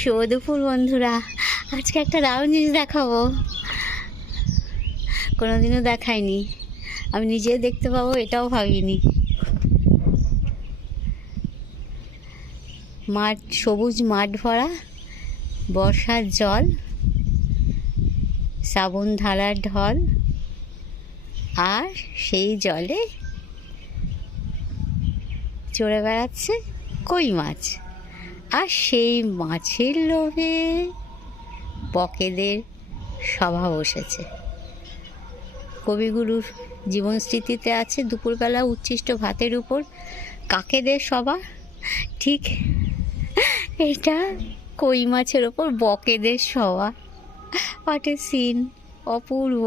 শুভ দুপুর বন্ধুরা, আজকে একটা দারুণ জিনিস দেখাবো। কোনোদিনও দেখাইনি, আমি নিজে দেখতে পাবো এটাও ভাবিনি। মাঠ, সবুজ মাঠ ভরা, বর্ষার জল, শ্রাবণ ধারার ঢল, আর সেই জলে চড়ে বেড়াচ্ছে কই মাছ। আর সেই মাছের লোভে বকেদের সভা বসেছে। কবিগুরুর জীবন স্মৃতিতে আছে দুপুরবেলা উচ্ছিষ্ট ভাতের উপর কাকেদের সভা। ঠিক এটা কই মাছের ওপর বকেদের সভা। হোয়াট এ সিন, অপূর্ব।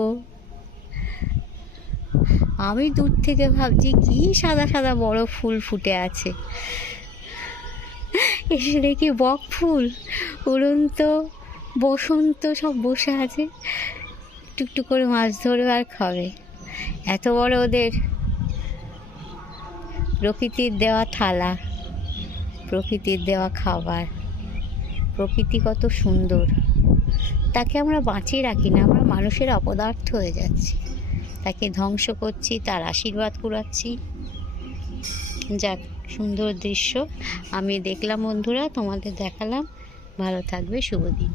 আমি দূর থেকে ভাবছি কি সাদা সাদা বড় ফুল ফুটে আছে। এসে দেখি বক ফুল, উড়ন্ত বসন্ত সব বসে আছে, টুকটুক করে মাছ ধরবে আর খাবে। এত বড় ওদের প্রকৃতির দেওয়া থালা, প্রকৃতির দেওয়া খাবার। প্রকৃতি কত সুন্দর, তাকে আমরা বাঁচিয়ে রাখি না, আমরা মানুষের অপদার্থ হয়ে যাচ্ছি, তাকে ধ্বংস করছি, তার আশীর্বাদ কুড়াচ্ছি। যাক, সুন্দর দৃশ্য আমি দেখলাম বন্ধুরা, তোমাদের দেখালাম। ভালো থাকবে, শুভ দিন।